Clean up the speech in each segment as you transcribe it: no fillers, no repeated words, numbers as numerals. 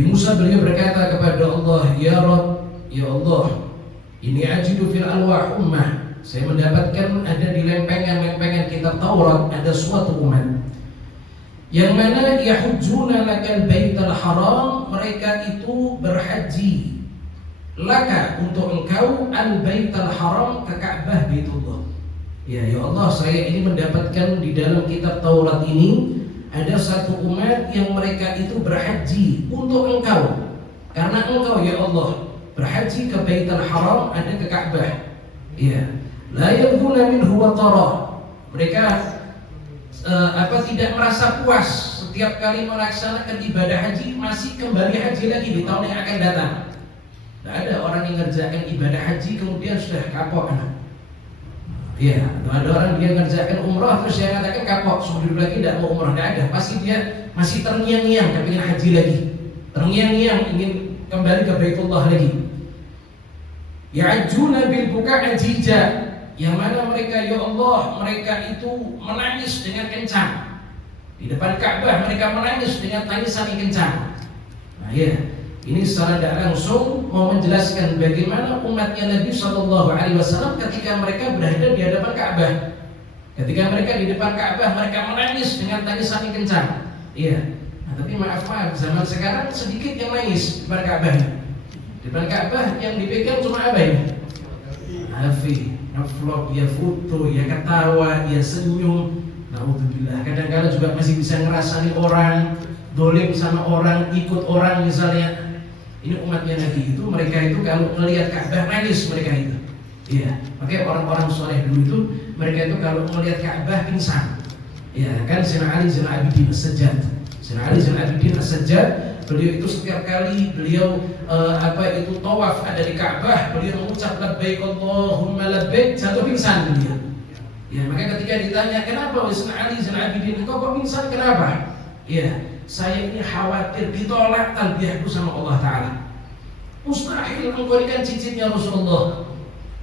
Nabi Musa beliau berkata kepada Allah, ya Rabb, ya Allah, ini ajidu fil alwah ummah, saya mendapatkan ada di lempengan-lempengan kitab Taurat ada suatu umat yang mana yahujjuna lakal baital haram, mereka itu berhaji laka untuk engkau al baital haram, ke Ka'bah Baitullah. Ya Allah, saya ini mendapatkan di dalam kitab Taurat ini ada satu umat yang mereka itu berhaji untuk engkau, karena engkau ya Allah berhaji ke Baitul Haram, ada ke Ka'bah. Ya, la yabghuna minhu watara. Mereka tidak merasa puas setiap kali melaksanakan ibadah haji, masih kembali haji lagi di tahun yang akan datang. Tidak ada orang yang ngerjakan ibadah haji kemudian sudah kapok. Ya, atau ada orang dia ngerjakan umrah terus dia katakan kapok, sudah lagi tidak mau umrah, tidak ada. Pasti dia masih terngiang-ngiang ingin haji lagi, terngiang-ngiang ingin kembali ke Baitullah lagi. Ya'ajuna bil buka ajija, yang mana mereka ya Allah, mereka itu menangis dengan kencang di depan Ka'bah, mereka menangis dengan tangisan yang kencang. Nah ya, ini secara tidak langsung mau menjelaskan bagaimana umatnya Nabi SAW ketika mereka berada di hadapan Ka'bah. Ketika mereka di depan Ka'bah, mereka menangis dengan tangisan yang kencang. Iya. Nah, tapi maaf, zaman sekarang sedikit yang nangis di depan Ka'bah. Di depan Ka'bah yang dipegang cuma apa ini? Selfie, ngevlog, ya foto, ya ketawa, ya senyum. Naudzubillah. Kadang-kadang juga masih bisa ngerasani orang, dolim sama orang, ikut orang misalnya. Ini umatnya Nabi itu, mereka itu kalau melihat Ka'bah nangis mereka itu. Iya, makanya orang-orang soleh dulu itu, mereka itu kalau melihat Ka'bah pingsan. Ya kan, Sayyidina Ali Zainal Abidin As-Sajjad. Sayyidina Ali Zainal Abidin As-Sajjad, beliau itu setiap kali beliau tawaf ada di Ka'bah, beliau mengucap labbaik Allahumma labbaik, jatuh pingsan beliau. Ya, maka ketika ditanya kenapa Sayyidina Ali Zainal Abidin engkau kok pingsan, kenapa? Ya, saya ini khawatir ditolak talbiyahku sama Allah Ta'ala. Mustahil, engkau ini kan cicitnya Rasulullah,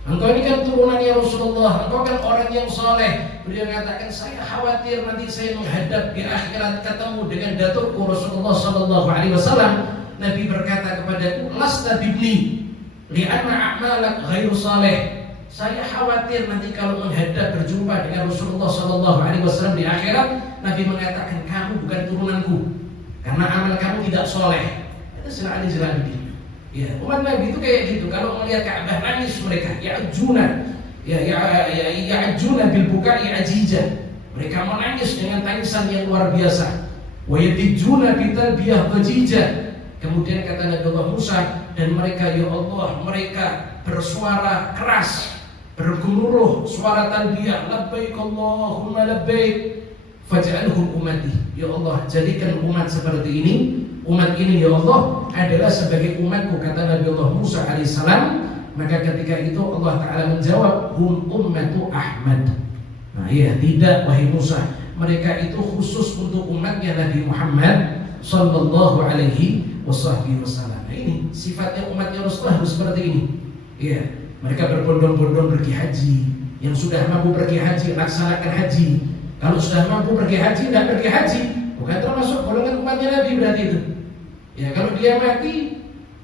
engkau ini kan turunannya Rasulullah, engkau kan orang yang soleh. Beliau mengatakan saya khawatir nanti saya menghadap di akhirat ketemu dengan datukku Rasulullah SAW. Nabi berkata kepadaku, lasta bibni li'anna a'malak ghairu saleh. Saya khawatir nanti kalau menghadap berjumpa dengan Rasulullah SAW di akhirat, Nabi mengatakan kamu bukan turunanku karena amal kamu tidak soleh. Itu Sayyidina Ali Zainal Abidin. Ya, umat Nabi itu kayak gitu. Kalau melihat Ka'bah nangis mereka, ya'ajuna bil buka'i ajija. Mereka menangis dengan tangisan yang luar biasa. Wa yadijuna bitalbiyah bajija. Kemudian kata Nabi Allah Musa, dan mereka ya Allah, mereka bersuara keras, bergemuruh suara talbiyah, labbaik Allahumma labbaik faj'alhum ummati. Ya Allah, jadikan umat seperti ini, umat ini ya Allah adalah sebagai umatku, kata Nabi Allah Musa alaihissalam. Maka ketika itu Allah Ta'ala menjawab, hum ummatu Ahmad. Nah iya, tidak wahai Musa, mereka itu khusus untuk umatnya Nabi Muhammad sallallahu alaihi wasallam. Nah ini sifatnya umatnya Rasulullah seperti ini. Iya, mereka berbondong-bondong pergi haji. Yang sudah mampu pergi haji, laksanakan haji. Kalau sudah mampu pergi haji, tidak pergi haji, bukan termasuk golongan umatnya Nabi berarti itu. Ya, kalau dia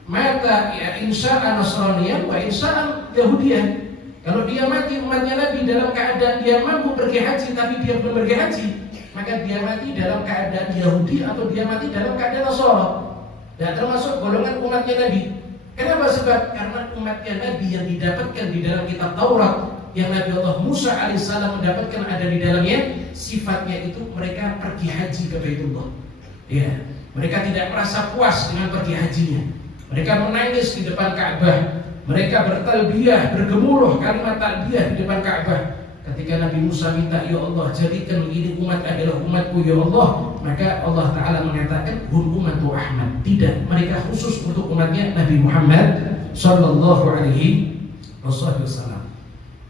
mata ya insya'a Nasraniyah wa insya'a Yahudiyah. Kalau dia mati umatnya Nabi dalam keadaan dia mampu pergi haji tapi dia belum pergi haji, maka dia mati dalam keadaan Yahudi atau dia mati dalam keadaan Nasara. Dan termasuk golongan umatnya Nabi. Kenapa? Sebab karena umatnya Nabi yang didapatkan di dalam kitab Taurat, yang Nabi Allah Musa alaihissalam mendapatkan ada di dalamnya, sifatnya itu mereka pergi haji ke Baitullah. Ya, mereka tidak merasa puas dengan pergi hajinya. Mereka menangis di depan Ka'bah. Mereka bertalbiyah, bergemuruh kalimat talbiyah di depan Ka'bah. Ketika Nabi Musa minta, ya Allah jadikan ini umat adalah umatku ya Allah, maka Allah Ta'ala mengatakan hum ummatu Ahmad. Tidak, mereka khusus untuk umatnya Nabi Muhammad sallallahu alaihi wasallam.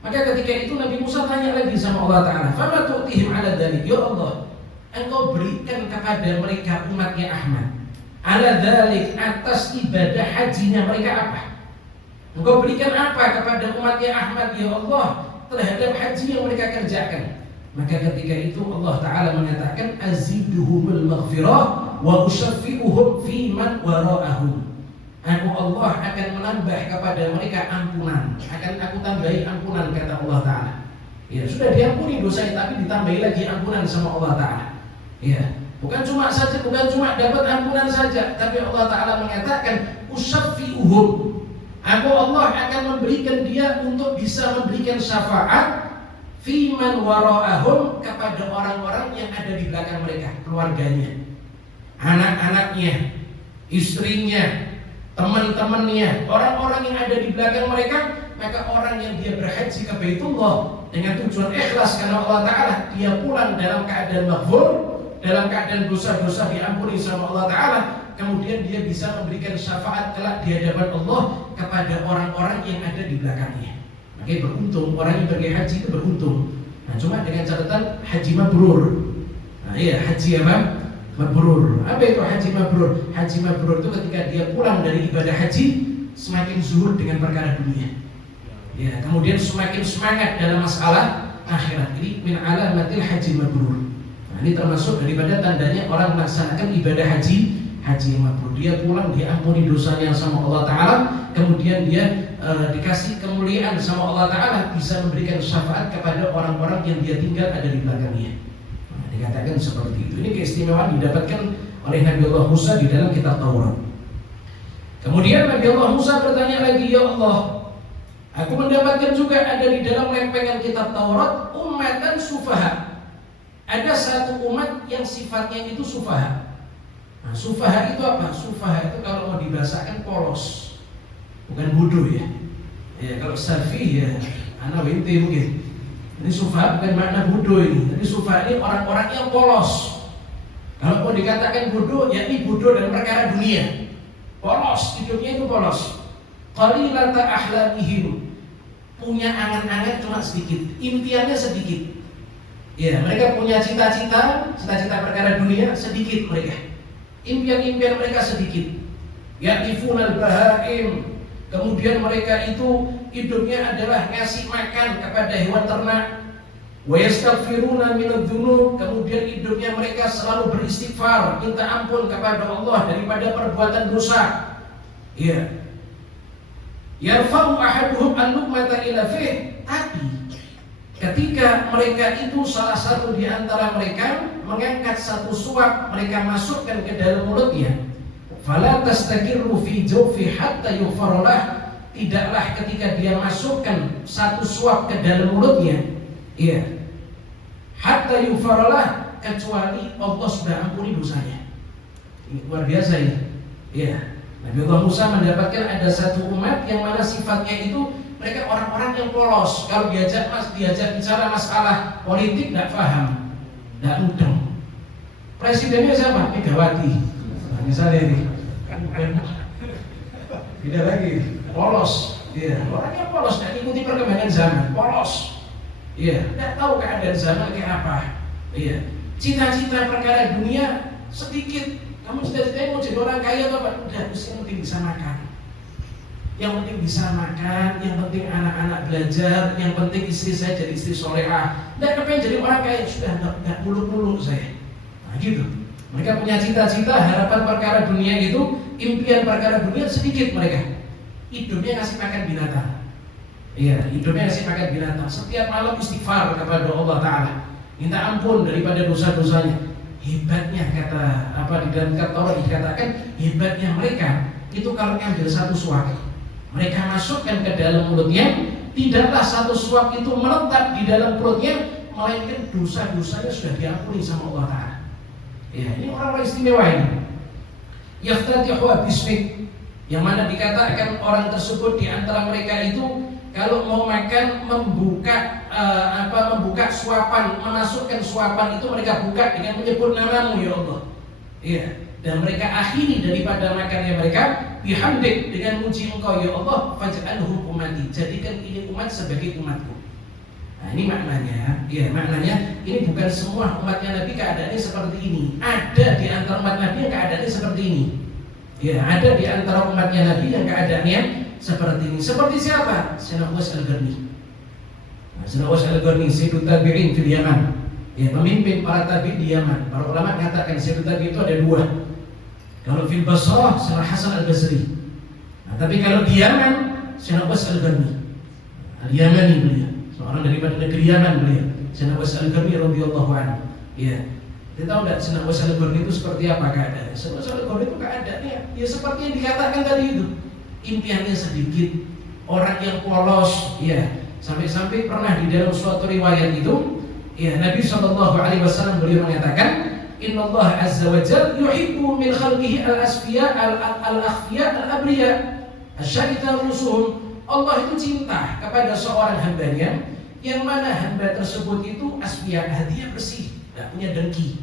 Maka ketika itu Nabi Musa tanya lagi sama Allah Ta'ala, fama tu'tihim ala dhalik, ya Allah engkau berikan kepada mereka umatnya Ahmad ala dhalik, atas ibadah hajinya mereka apa? Engkau berikan apa kepada umatnya Ahmad ya Allah terhadap haji yang mereka kerjakan? Maka ketika itu Allah Ta'ala mengatakan aziduhumul maghfirah wa usaffi'uhum fi man wara'ahum. Aku Allah akan menambah kepada mereka ampunan, akan aku tambahi ampunan, kata Allah Ta'ala. Ya, sudah diampuni dosanya, tapi ditambahi lagi ampunan sama Allah Ta'ala. Ya, bukan cuma dapat ampunan saja, tapi Allah Ta'ala mengatakan usaffi'uhum. Aku Allah akan memberikan dia untuk bisa memberikan syafaat fi man wara'ahum, kepada orang-orang yang ada di belakang mereka, keluarganya, anak-anaknya, istrinya, teman-temannya, orang-orang yang ada di belakang mereka. Maka orang yang dia berhaji ke Baitullah dengan tujuan ikhlas karena Allah Ta'ala, dia pulang dalam keadaan maghfur, dalam keadaan dosa-dosa diampuni sama Allah Ta'ala. Kemudian dia bisa memberikan syafaat kelak di hadapan Allah kepada orang-orang yang ada di belakangnya. Makanya beruntung, orang yang pergi haji itu beruntung. Nah, cuma dengan catatan haji mabrur. Nah, iya, haji apa? Mabrur. Apa itu haji mabrur? Haji mabrur itu ketika dia pulang dari ibadah haji semakin zuhud dengan perkara dunia. Ya, kemudian semakin semangat dalam masalah akhirat. Ini min alamatil haji mabrur. Nah, ini termasuk daripada tandanya orang melaksanakan ibadah haji yang mabrur. Dia pulang diampuni dosanya sama Allah Ta'ala, kemudian dia dikasih kemuliaan sama Allah Ta'ala, bisa memberikan syafaat kepada orang-orang yang dia tinggal ada di belakangnya. Nah, dikatakan seperti itu. Ini keistimewaan didapatkan oleh Nabi Allah Musa di dalam kitab Taurat. Kemudian Nabi Allah Musa bertanya lagi, ya Allah, aku mendapatkan juga ada di dalam lempengan kitab Taurat ummatan sufaha. Ada satu umat yang sifatnya itu sufaha. Nah, sufaha itu apa? Sufaha itu kalau mau dibahasakan polos, bukan bodoh ya. Ya, kalau safi ya anak winti mungkin. Ini sufaha bukan makna bodoh ini. Tapi sufaha ini orang-orang yang polos. Kalau mau dikatakan bodoh, ya ini bodoh dalam perkara dunia. Polos, hidupnya itu polos. Qalilata ahlamihim, punya angan-angan cuma sedikit, impiannya sedikit. Ya, mereka punya cita-cita perkara dunia sedikit mereka. Impian-impian mereka sedikit. Ya'tifunal bahaim, kemudian mereka itu hidupnya adalah ngasih makan kepada hewan ternak. Wa yastaghfiruna minadz-dzunub, kemudian hidupnya mereka selalu beristighfar, minta ampun kepada Allah daripada perbuatan dosa. Ya. Yarfa'u ahaduhum an-luqmata ila fih, tapi ketika mereka itu salah satu di antara mereka mengangkat satu suap, mereka masukkan ke dalam mulutnya, fala tastakirru fi jawfi hatta yughfaralah, tidaklah ketika dia masukkan satu suap ke dalam mulutnya, iya, hatta yughfaralah, kecuali Allah sudah ampuni dosanya. Ini luar biasa ini. Iya. Nabi Allah Musa mendapatkan ada satu umat yang mana sifatnya itu mereka orang-orang yang polos. Kalau diajak bicara masalah politik tidak paham, tidak mudeng. Presidennya siapa? Megawati. Nah, misalnya ini kan beda lagi, polos. Iya, orangnya polos, tidak ikuti perkembangan zaman, polos. Iya, tidak tahu keadaan zaman kayak apa. Iya, cita-cita perkara dunia sedikit. Kamu cita-citanya mau jadi orang kaya atau apa? Udah, yang penting bisa makan. Yang penting bisa makan, yang penting anak-anak belajar, yang penting istri saya jadi istri solehah. Tidak kepengen jadi orang kaya, sudah tidak muluk-muluk saya. Nah gitu. Mereka punya cita-cita, harapan perkara dunia itu, impian perkara dunia sedikit mereka. Hidupnya ngasih makan binatang. Iya, hidupnya ngasih makan binatang. Setiap malam istighfar kepada Allah Ta'ala, minta ampun daripada dosa-dosanya. Hebatnya kata apa di dalam kitab Taurat dikatakan, hebatnya mereka itu kalau ngambil satu suap, mereka masukkan ke dalam mulutnya, tidaklah satu suap itu menetap di dalam perutnya, melainkan dosa-dosanya sudah diampuni sama Allah Ta'ala. Ya, ini orang-orang istimewa ini. Yaftatihu bismik, yang mana dikatakan orang tersebut di antara mereka itu kalau mau makan membuka suapan, memasukkan suapan itu mereka buka dengan menyebut namamu ya Allah. Iya. Dan mereka akhiri daripada makannya mereka bihamdik, dengan muji engkau ya Allah, faj'alhum ummati, jadikan ini umat sebagai umatku. Nah ini maknanya, ya maknanya ini bukan semua umatnya Nabi keadaannya seperti ini. Ada di antara umat Nabi yang keadaannya seperti ini. Ya, ada di antara umatnya Nabi yang keadaannya seperti ini. Seperti siapa? Sayyidina Uwais Al-Qarni. Nah, Sayyidina Uwais Al-Qarni, Sayyidul Tabi'in fil Yaman. Ya, pemimpin para tabi'in di Yaman. Para ulama mengatakan Sayyidul Tabi'in itu ada dua. Kalau fil Basrah Sayyidina Hasan Al-Basri. Nah, tapi kalau di Yaman Sayyidina Uwais Al-Qarni. Al-Yamani beliau, seorang daripada negeri Yaman beliau. Sayyidina Uwais Al-Qarni radhiyallahu anhu. Ya. Kita tahu enggak Sayyidina Uwais Al-Qarni itu seperti apa keadaannya? Sayyidina Uwais Al-Qarni itu keadaannya ya seperti yang dikatakan tadi itu. Impiannya sedikit, orang yang polos, ya. Sampai-sampai pernah di dalam suatu riwayat itu, ya Nabi SAW beliau mengatakan, Inna Allah Azza wa Jalla yuhibbu min khalqihi al-asfiya al-akhfiya al-abriya asyarita rusuhum. Allah itu cinta kepada seorang hambanya yang mana hamba tersebut itu asfiya, hatinya bersih, tidak punya dengki,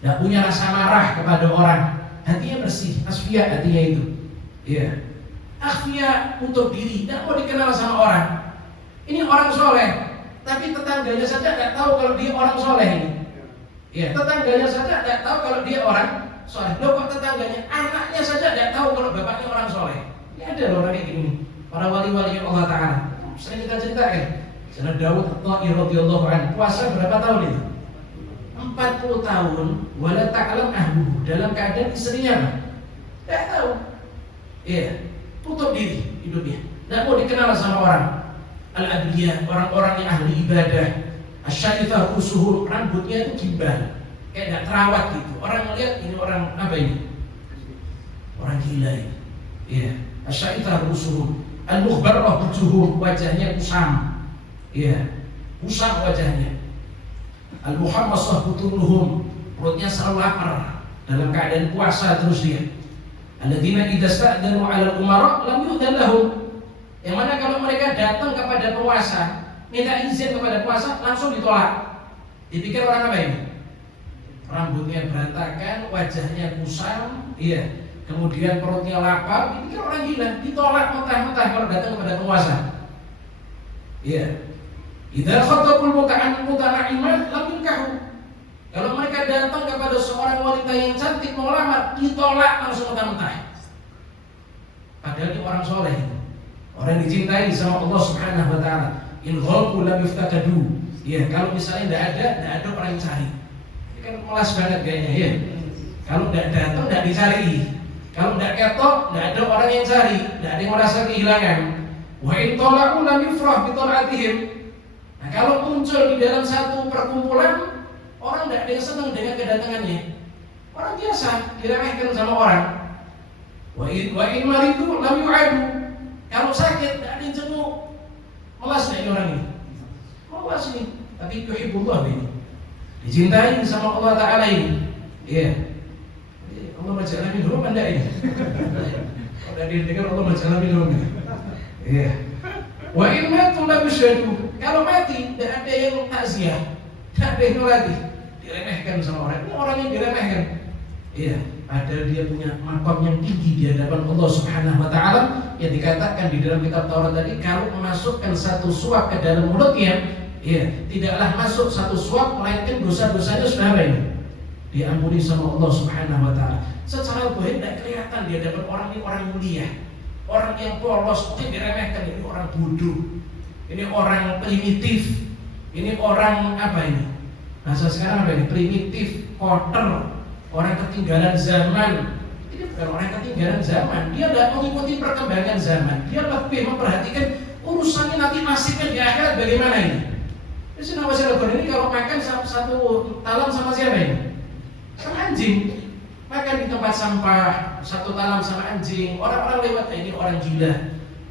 tidak punya rasa marah kepada orang, hatinya bersih, asfiya hatinya itu, ya. Akhfiya untuk diri, tidak mau dikenal sama orang. Ini orang soleh, tapi tetangganya saja tidak tahu kalau dia orang soleh ini. Ya, tetangganya saja tidak tahu kalau dia orang soleh. Loh kok tetangganya, anaknya saja tidak tahu kalau bapaknya orang soleh. Ini ada loh orang kayak gini. Para wali-wali Allah Ta'ala. Sering kita ceritakan. Sayyidina Daud At-Ta'i radhiyallahu anhu puasa berapa tahun itu? 40 tahun. Wala ta'lam ahluhu, dalam keadaan istrinya apa? Tidak tahu. Iya, tutup diri hidupnya. Tidak mau dikenal sama orang. Al-Adliyah, orang-orang yang ahli ibadah. Asyarifah rusuhum, rambutnya itu gimbal, kayak tidak terawat gitu. Orang melihat ini orang apa ini? Orang gila ini. Iya. Asyarifah rusuhum, al-mukhbarrah wujuhum, wajahnya kusam. Iya. Kusam wajahnya. Al-muhammasah butunuhum, perutnya selalu lapar dalam keadaan puasa terus dia. Alladzina idza sta'danu 'ala al-umara lam yu'dhan lahum. Yang mana kalau mereka datang kepada penguasa, minta izin kepada penguasa, langsung ditolak. Dipikir orang apa ini? Rambutnya berantakan, wajahnya kusam, iya. Kemudian perutnya lapar, dipikir orang gila, ditolak mentah-mentah kalau datang kepada penguasa. Iya. Idza khatabul mutana'iman lam yunkahu. Kalau mereka datang kepada seorang wanita yang cantik mau lamar, ditolak langsung mentah-mentah. Padahal ini orang soleh, orang dicintai sama Allah Subhanahu wa Ta'ala. In ghalqu lam yuftakadu. Ya, kalau misalnya tidak ada orang yang cari. Ini kan melas banget kayaknya ya. Kalau tidak datang tidak dicari. Kalau tidak ketok tidak ada orang yang cari, tidak ada yang merasa kehilangan. Wa in tala'u lam yufrah bi tal'atihim. Nah, kalau muncul di dalam satu perkumpulan, orang tidak ada yang senang dengan kedatangannya. Orang biasa diremehkan sama orang. Wa in maridu lam yu'adu. Kalau sakit tidak ada yang jenguk. Melas ini orang ini. Melas ini. Tapi yuhibbullah ini. Dicintai sama Allah Ta'ala ini. Iya. Allah majalah minhum apa enggak ini? Kalau tidak didengar Allah majalah minhum. Iya. Wa in matu lam yusyhadu. Kalau mati tidak ada yang takziah. Tidak ada yang melatih. Diremehkan sama orang. Ini orang yang diremehkan. Iya. Padahal dia punya maqam yang tinggi di hadapan Allah Subhanahu wa Ta'ala, yang dikatakan di dalam kitab Taurat tadi, kalau memasukkan satu suap ke dalam mulutnya, ya, tidaklah masuk satu suap melainkan dosa-dosanya sudah apa ini? Diampuni sama Allah Subhanahu wa Ta'ala. Secara zahir tidak kelihatan di hadapan orang ini orang mulia. Orang yang polos mungkin diremehkan, ini orang bodoh. Ini orang primitif. Ini orang apa ini? Bahasa sekarang apa ini? Primitif, kotor. Orang ketinggalan zaman. Ini bukan orang ketinggalan zaman. Dia tidak mengikuti perkembangan zaman. Dia lebih memperhatikan urusannya nanti nasibnya di akhirat bagaimana ini. Jadi Sayyidina Uwais Al-Qarni ini kalau makan satu talam sama siapa ini? Sama anjing. Makan di tempat sampah, satu talam sama anjing. Orang-orang lewat, ini orang gila,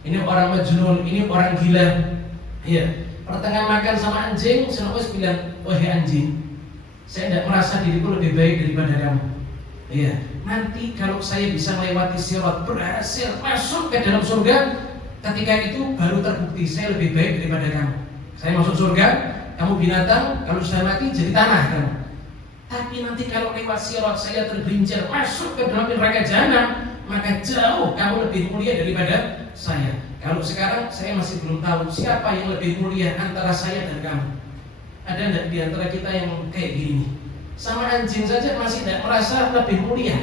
ini orang majnun, ini orang gila. Iya. Pertengahan makan sama anjing, Sayyidina Uwais bilang, wahai anjing, saya tidak merasa diriku lebih baik daripada kamu. Iya. Nanti kalau saya bisa melewati sirat, berhasil masuk ke dalam surga, ketika itu baru terbukti saya lebih baik daripada kamu. Saya masuk surga, kamu binatang, kalau sudah mati jadi tanah kamu. Tapi nanti kalau lewat sirat saya tergelincir masuk ke dalam neraka jahanam, maka jauh kamu lebih mulia daripada saya. Kalau sekarang saya masih belum tahu siapa yang lebih mulia antara saya dan kamu. Ada enggak di antara kita yang kayak gini? Sama anjing saja masih tidak merasa lebih mulia.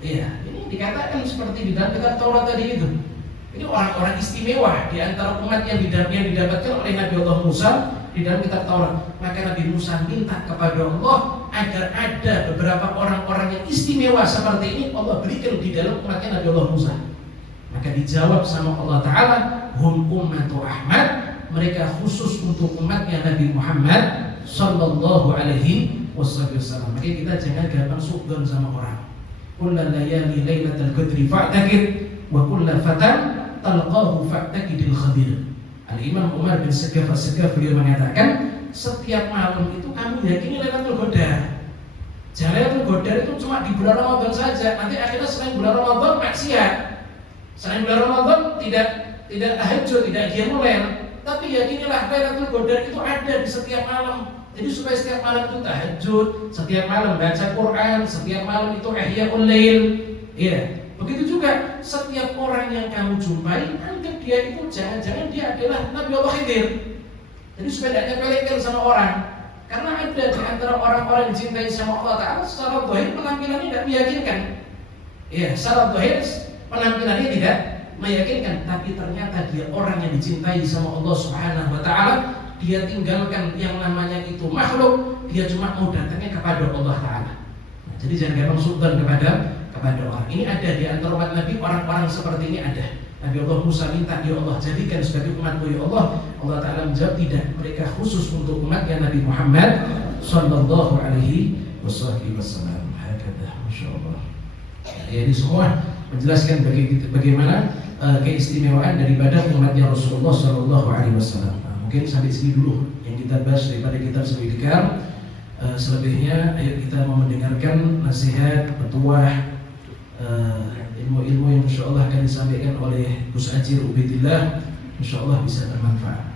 Iya, ini dikatakan seperti di dalam kitab Taurat tadi itu. Ini orang-orang istimewa di antara umat yang didapatkan oleh Nabi Allah Musa di dalam kitab Taurat. Maka Nabi Musa minta kepada Allah agar ada beberapa orang-orang yang istimewa seperti ini Allah berikan di dalam umatnya Nabi Allah Musa. Maka dijawab sama Allah Ta'ala, hum ummatu Ahmad, mereka khusus untuk umatnya Nabi Muhammad sallallahu alaihi wasallam. Maka kita jangan gampang suudzon sama orang. Kulla layali lailatul qadri fa'takid wa kulla fatan talqahu fa'takidil khabir. Al-Imam Umar bin Segaf beliau mengatakan, setiap malam itu kamu yakini Lailatul Qadar. Jangan Lailatul Qadar itu cuma di bulan Ramadan saja. Nanti akhirnya selain bulan Ramadan maksiat. Selain bulan Ramadan tidak tahajud, tidak qiyamul lail. Tapi yakinilah Lailatul Qadar itu ada di setiap malam. Jadi supaya setiap malam itu tahajud, setiap malam baca Quran, setiap malam itu ihyaul lail. Iya. Begitu juga setiap orang yang kamu jumpai, anggap dia itu jangan-jangan dia adalah Nabi Allah Khidir. Jadi supaya tidak nyepelekan sama orang. Karena ada di antara orang-orang yang dicintai sama Allah Ta'ala, secara zahir penampilannya tidak meyakinkan. Ya, secara zahir penampilannya tidak meyakinkan, tapi ternyata dia orang yang dicintai sama Allah Subhanahu wa Ta'ala. Dia tinggalkan yang namanya itu makhluk, dia cuma mau datangnya kepada Allah Ta'ala. Nah, jadi jangan gampang suudzon kepada orang. Ini ada di antara umat Nabi, orang-orang seperti ini ada. Nabi Allah Musa minta, ya Allah jadikan sebagai umatku ya Allah. Allah Ta'ala menjawab, tidak, mereka khusus untuk umatnya Nabi Muhammad sallallahu alaihi wasallam. Hakadah, Masya Allah. Jadi semua menjelaskan bagaimana keistimewaan daripada umatnya Rasulullah sallallahu alaihi wasallam. Nah, mungkin sampai sini dulu yang kita bahas daripada kitab Subidikar. Selebihnya ayo kita mau mendengarkan nasihat, petuah, ilmu-ilmu yang insya Allah akan disampaikan oleh Gus Ajir Ubaidillah, insya Allah bisa bermanfaat.